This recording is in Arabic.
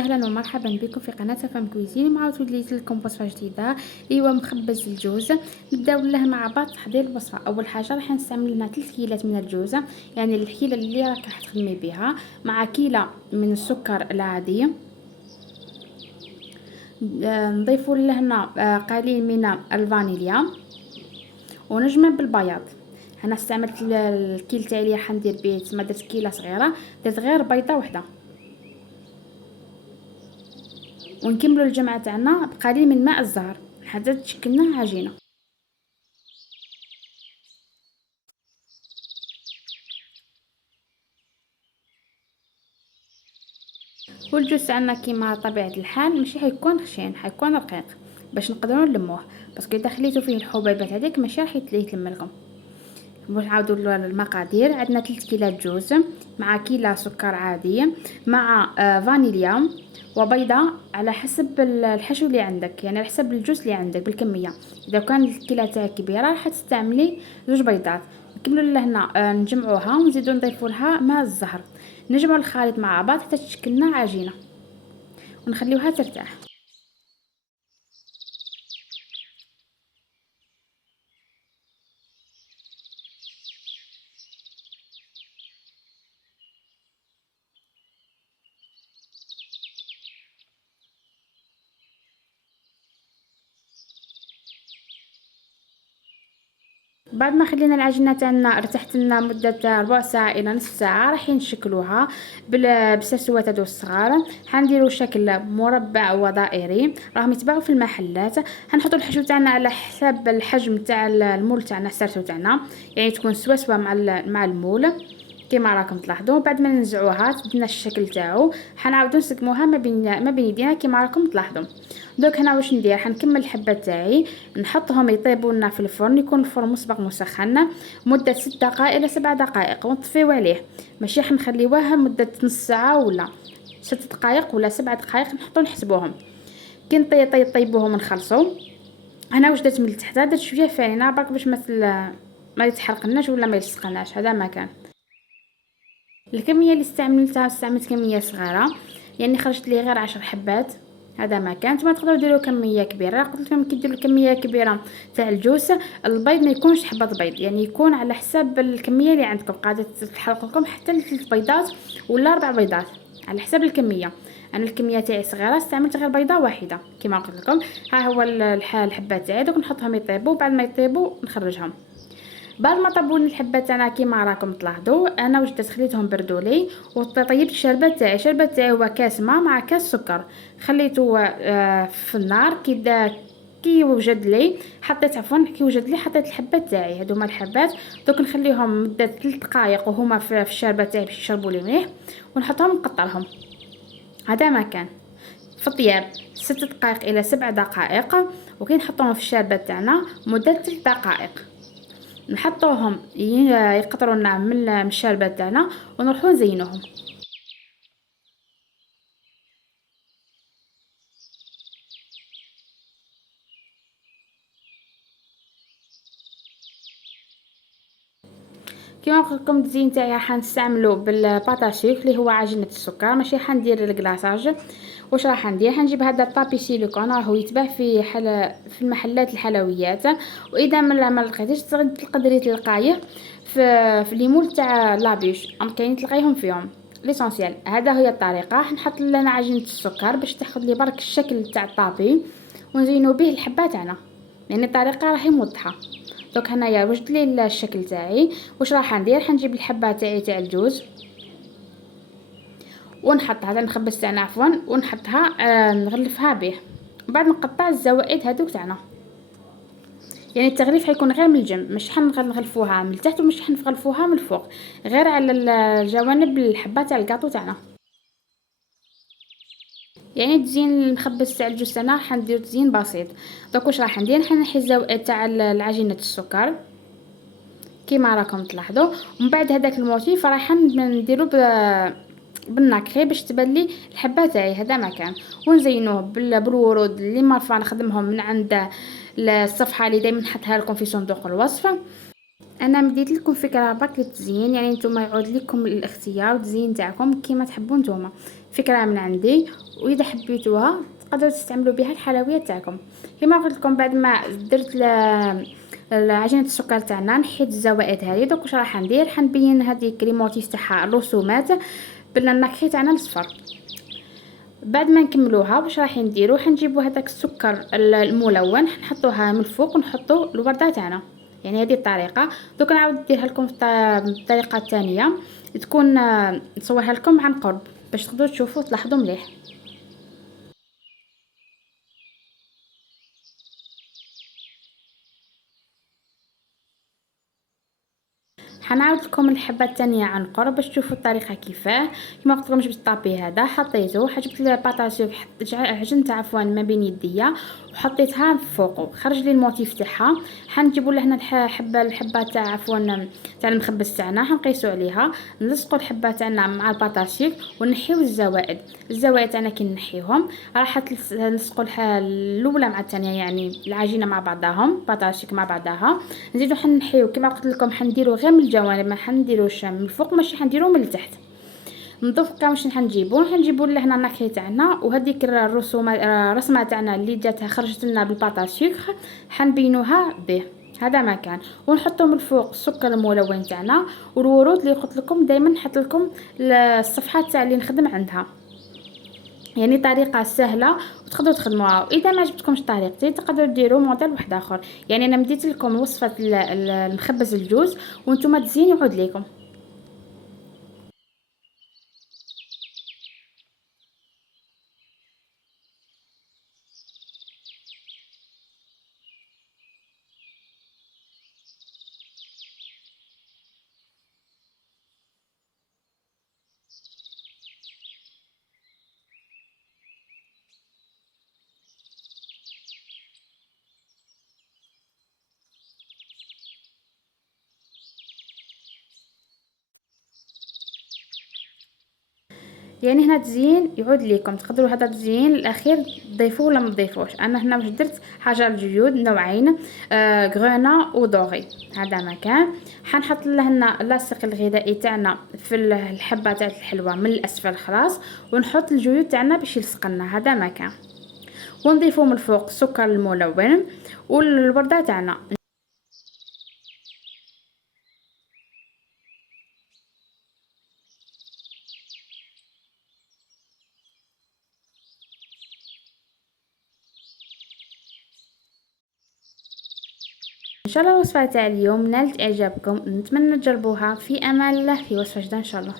وسهلا ومرحبا بكم في قناه فام كويزين. مع وليت لكم وصفه جديده ايوا مخبز الجوز. نبداو له مع بعض تحضير الوصفه. اول حاجه راح نستعمل هنا 3 كيلات من الجوز، يعني الكيله اللي راح تخدمي بها، مع كيله من السكر العادي. نضيفوا له هنا قليل من الفانيليا ونجمع بالبياض. انا استعملت الكيل تاعي اللي راح ندير به، تما درت كيله صغيره، درت غير بيضه وحده. ونكملوا الجمع تاعنا بقليل من ماء الزهر حتى تشكلنا عجينه. والجوز تاعنا كيما طبيعه الحال ماشي حيكون خشين، حيكون رقيق باش نقدروا نلموه، باسكو اذا خليتو فيه الحبيبات هذيك ماشي راح يتلم لكم. باش نعاودوا المقادير، عندنا 3 كيلات جوز مع كيلة سكر عادي مع فانيليا وبيضة على حسب الحشو اللي عندك، يعني على حسب الجوز اللي عندك بالكميه. اذا كان الكيلة تاعك كبيره راح تستعملي 2 بيضات. نكملوا لهنا نجمعوها ونزيدوا نضيفوا لها ماء الزهر، نجمعوا الخليط مع بعض حتى تشكلنا عجينه ونخليوها ترتاح. بعد ما خلينا العجينه تاعنا ارتاحت لنا مده ربع ساعه الى نصف ساعه، راح نشكلوها بالسلسوات هذو الصغار. حنديروا شكل مربع ودائري، راهم يتباعوا في المحلات. حنحطوا الحشو تاعنا على حسب الحجم تاع المول تاعنا، السرتو تاعنا يعني تكون سوا مع المول كما راكم تلاحظوا. بعد ما ننزعوها تبدلنا الشكل تاعو، حنعاودو نسقموها ما بين يدينا كما راكم تلاحظوا. دوك هنا واش ندير، حنكمل الحبات تاعي نحطهم يطيبوا لنا في الفرن، يكون الفرن مسبق مسخن مده 6 دقائق الى 7 دقائق ونطفيو عليه. ماشي حنخليوها مده نص ساعه ولا 6 دقائق ولا 7 دقائق، نحطو نحسبوهم كي نطيبوهم نخلصوا. انا واش درت من التحت، درت شويه فرينه برك باش ما يتحرقناش ولا ما يلصقناش، هذا ما كان. الكميه اللي استعملت كميه صغيره، يعني خرجت لي غير 10 حبات، هذا ما كان. نتوما تقدروا ديروا كميه كبيره، قلت لكم كي ديروا كميه كبيره تاع الجوز البيض ما يكونش حبه بيض، يعني يكون على حساب الكميه اللي عندكم. قاعده تحرق لكم حتى 3 بيضات ولا 4 بيضات على حساب الكميه. انا الكميه تاعي صغيره استعملت غير بيضه واحده كما قلت لكم. ها هو الحبات تاعي، دوك نحطهم يطيبوا، بعد ما يطيبوا نخرجهم. بعد ما طبوني الحبات تاعنا كيما راكم تلاحظوا، انا واش درت خليتهم بردوا لي وطيبت الشربات تاعي هو كاس ماء مع كاس سكر، خليته في النار. كي وجد لي حطيت حطيت الحبات تاعي، هادو هما الحبات. دوك نخليهم مده 3 دقائق وهما في الشربات تاعي باش يشربوا لي مليح، ونحطهم نقطرهم. هذا ما كان في الطياب 6 دقائق الى 7 دقائق، وكي نحطوهم في الشربات تاعنا مده 3 دقائق نحطوهم يقطرونا من الشربات تاعنا ونروحو نزينوهم. كيما قلت لكم التزيين تاعي راح نستعملو بالباتاشيك اللي هو عجينه السكر، ماشي حندير الكلاصاج. واش راح ندير، حنجيب هذا الطابي سيليكون راهو يتباع في المحلات الحلويات. واذا ما لقيتيش تقدري تلقايه في ليمول تاع لابيش، كاين تلقايهم فيهم. ليسونسيال هذا هي الطريقه. راح نحط لنا عجينه السكر باش تاخذ لي برك الشكل تاع الطابي، ونزينو به الحبات تاعنا، يعني الطريقه راهي موضحه. دوك هنايا وجد لي الشكل تاعي. واش راح ندير، حنجيب الحبه تاعي تاع الجوز ونحطها هذا المخبز تاعنا عفوا، ونحطها نغلفها به. بعد نقطع الزوائد هذوك تاعنا، يعني التغليف حيكون غير من الجنب، مش حنغلفوها من التحت ومش حنغلفوها من الفوق، غير على الجوانب الحبه تاع الكاطو تاعنا. يعني تزيين المخبز تاع الجوز تاعنا حندير تزيين بسيط. دوك واش راح ندير، حنحي الزوائد تاع العجينه السكر كيما راكم تلاحظوا، ومن بعد هذاك الموتيف راح نديرو بالنكري باش تبان لي الحبه تاعي، هذا مكان. ونزينوه بالورود اللي مارفا نخدمهم من عند الصفحه اللي دائما نحطها لكم في صندوق الوصف. انا مديت لكم فكره برك للتزيين، يعني نتوما يعود لكم الاختيار والتزيين تاعكم كيما تحبوا نتوما. فكره من عندي، واذا حبيتوها تقدروا تستعملوا بها الحلويات تاعكم. كما قلت لكم بعد ما درت عجينه السكر تاعنا نحيت الزوائد هذه. دوك واش راح ندير، حنبين هذيك لي موتيف تاعها الرسومات بالنكهه تاعنا الصفر. بعد ما نكملوها واش راح نديرو، حنجيبوا هذاك السكر الملون نحطوها من الفوق ونحطوا الورده تاعنا. يعني هذه الطريقه. دوك نعاود نديرها لكم بالطريقه الثانيه تكون نصورها لكم عن قرب باش تقدروا تشوفوا تلاحظوا مليح. حنعاود لكم الحبه الثانيه عن قرب باش تشوفوا الطريقه كيفاه. كما قلت لكم جبت الطابي هذا حطيته، جبت البطاطس عجنت عفوا ما بين يديا وحطيتها فوقه، خرج لي الموتيف تاعها. حنجيبوا لهنا الحبه تاع عفوا تاع المخبز تاعنا، حنقيسوا عليها، نلصقوا الحبه تاعنا مع البطاطس ونحيو الزوايد تاعنا. كي نحيوهم راح نلصقوا الاولى مع الثانيه، يعني العجينه مع بعضهم بطاطس مع بعضها. نزيدو حنحيو كما قلت لكم، حنديرو غير من الجوانب، ما حنديروش من الفوق، ماشي حنديرو من التحت. نضيف كاع واش حنجيبو لهنا النكهه تاعنا. وهذيك الرسومه رسمه تاعنا اللي جاتها خرجت لنا بالباطا سكر حنبينوها به هذا مكان، ونحطو من الفوق السكر الملون تاعنا والورود اللي قلت لكم دائما نحط لكم الصفحات تاع اللي نخدم عندها. يعني طريقه سهله وتقدروا تخدموها. واذا ما عجبتكمش طريقتي تقدروا ديروا موديل واحد اخر. يعني انا مديت لكم وصفه المخبز الجوز وانتم تزينوا يعود لكم. يعني هنا تزيين يعود لكم، تقدروا هذا التزيين الاخير تضيفوه ولا ما تضيفوش. انا هنا واش درت حجر الجيود نوعين، غرونا ودوغي. هذا مكان حنحط لهنا اللاصق الغذائي تاعنا في الحبه تاع الحلوى من الاسفل خلاص، ونحط الجيود تاعنا باش يلصق لنا. هذا مكان ونضيفوا من الفوق السكر الملون والورده تاعنا. ان شاء الله الوصفه تاع اليوم نالت اعجابكم، نتمنى تجربوها. في امان الله، في وصفه جديده ان شاء الله.